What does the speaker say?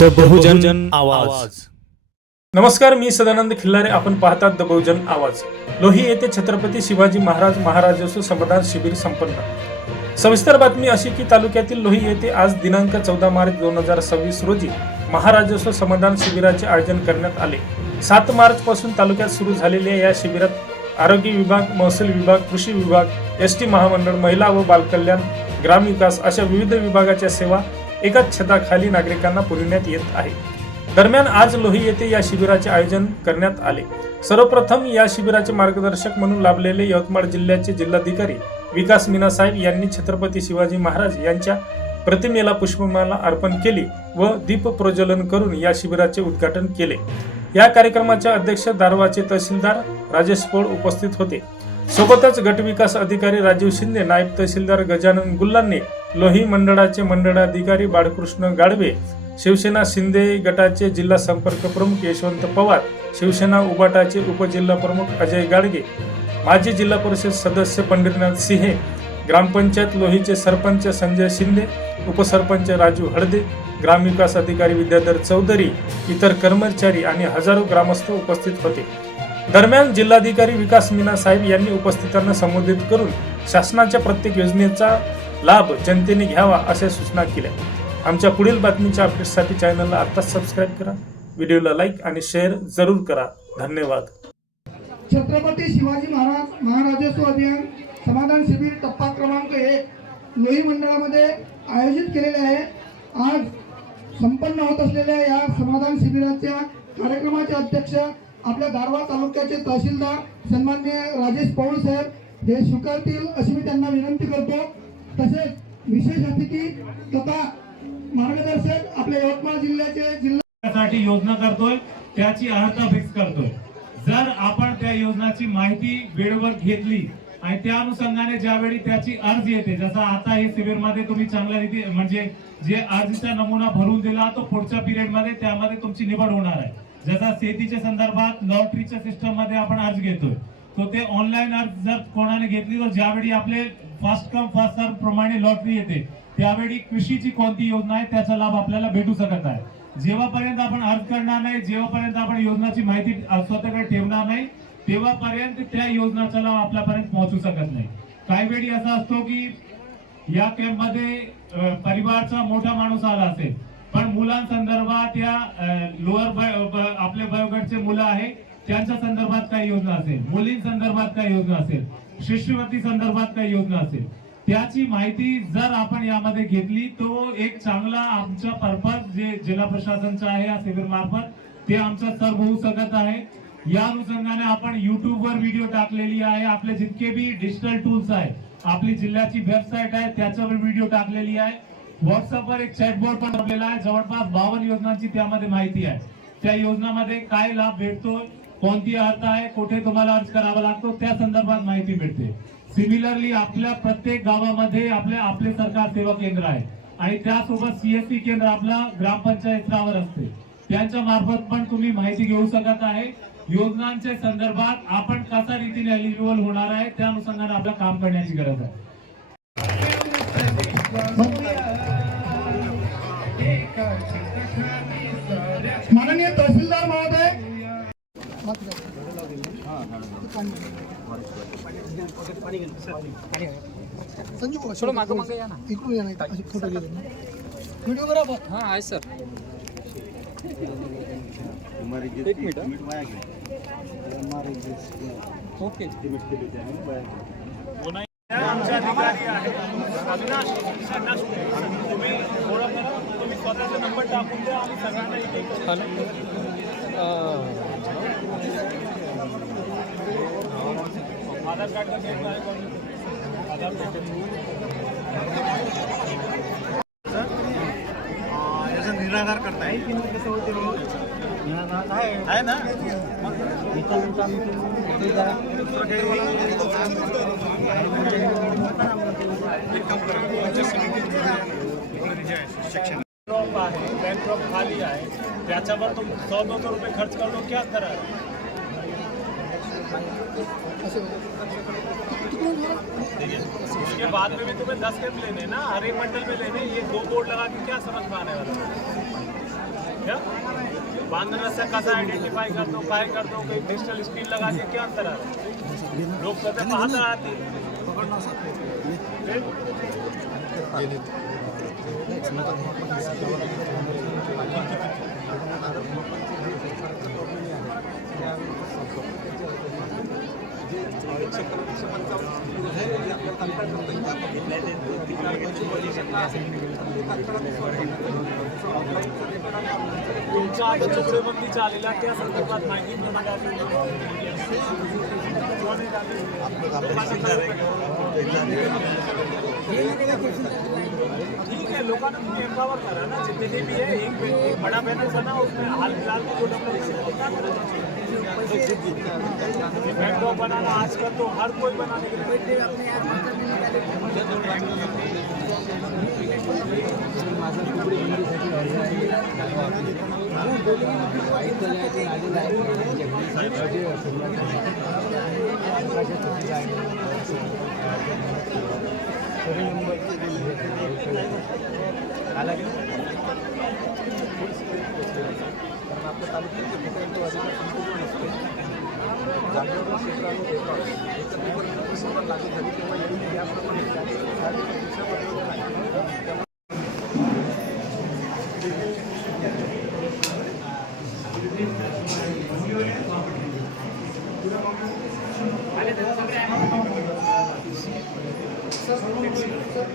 The बहुजन आवाज. नमस्कार, मी सदानंद खिल्लारे. आपण पाहतात द बहुजन आवाज. लोही येथे छत्रपती शिवाजी महाराजोत्सव समदान शिबिर संपन्न. सविस्तर बातमी अशी की तालुक्यातील लोही येथे आज दिनांक 14 मार्च 2026 रोजी महाराजोत्सव समदान शिबिराचे आयोजन करण्यात आले. 7 मार्च पासून तालुक्यात सुरू झालेल्या या शिबिरात आरोग्य विभाग, महसूल विभाग, कृषी विभाग, एसटी महामंडळ, महिला व बालकल्याण, ग्रामविकास अशा विविध विभागाच्या सेवा एकाच छताखाली नागरिकांना पुरविण्यात येत आहे. दरम्यान आज लोही येथे या शिबिराचे आयोजन करण्यात आले. सर्वप्रथम या शिबिराचे मार्गदर्शक म्हणून लाभलेले यवतमाळ जिल्ह्याचे जिल्हाधिकारी विकास मीना साहेब यांनी छत्रपती शिवाजी महाराज यांच्या प्रतिमेला पुष्पमाला अर्पण केली व दीप प्रज्वलन करून या शिबिराचे उद्घाटन केले. या कार्यक्रमाचे अध्यक्ष दारव्हाचे तहसीलदार राजेश पोळ उपस्थित होते. सोबतच गटविकास अधिकारी राजीव शिंदे, नायब तहसीलदार गजानन गुल्लाने, लोही मंडळाचे मंडळाधिकारी बाळकृष्ण गाडवे, शिवसेना शिंदे गटाचे जिल्हा संपर्क प्रमुख यशवंत पवार, शिवसेना उबाटाचे उपजिल्हा प्रमुख अजय गाडगे, माजी जिल्हा परिषद सदस्य पंढरीनाथ सिंहे, ग्रामपंचायत लोहीचे सरपंच संजय शिंदे, उपसरपंच राजू हळदे, ग्रामविकास अधिकारी विद्याधर चौधरी, इतर कर्मचारी आणि हजारो ग्रामस्थ उपस्थित होते. दरम्यान जिल्हाधिकारी विकास मीना साहेब यांनी उपस्थितांना संबोधित करून शासनाच्या प्रत्येक योजनेचा लाभ जनतेने घ्यावा अशा सूचना केल्या. आमच्या पुढील बातमीच्या अपडेट्ससाठी चॅनलला आत्ताच सबस्क्राईब करा, व्हिडिओला लाईक आणि शेअर जरूर करा. धन्यवाद. छत्रपती शिवाजी महाराजोत्सव अभियान समाधान शिबिर टप्पा क्रमांक 1 लोही मंडळामध्ये आयोजित केलेले आहे. आज संपन्न होत असलेल्या या समाधान शिबिराच्या कार्यक्रमाचे अध्यक्ष आपल्या दारव्हा तालुक्याचे तहसीलदार सन्माननीय राजेश पौळ साहेब हे स्वीकारतील अशी मी त्यांना विनंती करतो. तसेच विशेष अतिथी तथा मार्गदर्शक आपल्या यवतमाळ जिल्ह्याचे जिल्ह्यासाठी योजना करतोय, त्याची अर्हता फिक्स करतोय. जर आपण त्या योजनाची माहिती वेळेवर घेतली आणि त्या अनुषंगाने ज्यावेळी त्याची अर्ज येते, जसा आता हे शिबिर मध्ये तुम्ही चांगल्या रीती म्हणजे जे अर्जचा नमुना भरून दिला तो पुढच्या पिरियड मध्ये त्यामध्ये तुमची निवड होणार आहे. जसा शेतीच्या संदर्भात लॉटरीच्या सिस्टम मध्ये आपण अर्ज घेतोय, तो ते ऑनलाईन अर्ज जर कोणाने घेतली तर ज्यावेळी आपले फास्ट कम फास्ट सर्व प्रमाणे लॉटरी येते त्यावेळी कृषीची कोणती योजना आहे त्याचा लाभ आपल्याला भेटू शकत आहे. जेव्हापर्यंत आपण अर्ज करणार नाही, जेव्हापर्यंत आपण योजनाची माहिती स्वतःकडे ठेवणार नाही, तेव्हापर्यंत त्या योजनाचा लाभ आपल्यापर्यंत पोहोचू शकत नाही. काही वेळी असा असतो की या कॅम्प मध्ये परिवारचा मोठा माणूस आला असेल, पण मुलांसंदर्भात या लोअर आपले वयोगटचे मुलं आहे त्यांच्या संदर्भात काही योजना असेल, मुलींसंदर्भात काही योजना असेल, शिष्यवृत्ती संदर्भात काही योजना असेल, त्याची माहिती जर आपण यामध्ये घेतली तो एक चांगला आमचा पर्पज जे जिल्हा प्रशासनचा आहे या शिबिर मार्फत ते आमचा सर्व होऊ शकत आहे. या अनुषंगाने आपण युट्यूबवर व्हिडिओ टाकलेली आहे. आपले जितके बी डिजिटल टूल्स आहे, आपली जिल्ह्याची वेबसाईट आहे त्याच्यावर व्हिडिओ टाकलेली आहे. व्हॉट्सअपवर एक चॅटबॉट पण बनवलेला आहे. जवळपास 52 योजनांची त्यामध्ये माहिती आहे. त्या योजनामध्ये काय लाभ भेटतो, कोणती अर्थ आहे, कुठे तुम्हाला अर्ज करावा लागतो त्या संदर्भात माहिती मिळते. सिमिलरली आपल्या प्रत्येक गावामध्ये आपले सरकार सेवा केंद्र आहे आणि त्यासोबत सीएससी केंद्र आपला ग्रामपंचायत स्तरावर असते. त्यांच्या मार्फत पण तुम्ही माहिती घेऊ शकत आहे. योजनांच्या संदर्भात आपण कशा रीतीने एलिजिबल होणार आहे त्या अनुषंगाने आपलं काम करण्याची गरज आहे. माननीय तहसीलदार महोदय, संजू थोडं मागं मागे या ना, इकडून या ना, फोटो घेऊ ना, व्हिडिओ करा. हां आहे सर. एक मिनिट ओके. आमचे अधिकारी आहे अविनाश तुम्ही स्वतःचा नंबर टाकून द्या आणि सगळ्यांना आधार कार्ड का घेतला आहे कोण? आधार कार्ड याचा निराधार करताय आहे ना. ड्रॉप आहे, बँक ड्रॉप खाली आहे, त्याच्यावर तुम 100-200 रुपये खर्च कर लो, क्या करा. उसके बाद में भी तुम्हें 10 कैंप लेने ना, हर एक मंडल में लेने. ये 2 बोर्ड लगा के क्या समझ में आने वाला है. क्या बांधना रास्ता कैसा आइडेंटिफाई कर दो काय कर दो कोई डिजिटल स्क्रीन लगा के क्या अंतर आ रहा है लोग सदा पाहता आते तुमच्या आता चोपडेबंदीच्या आलेल्या त्या संदर्भात माहिती ठीक है लोकांना तुम्ही एम्पावर करा ना जितने भी है एक बड़ा बैनर बना उसमें हाल फिलहाल में जो बैकड्रॉप बनाना आजकल तो हर कोई बनाने के लिए सर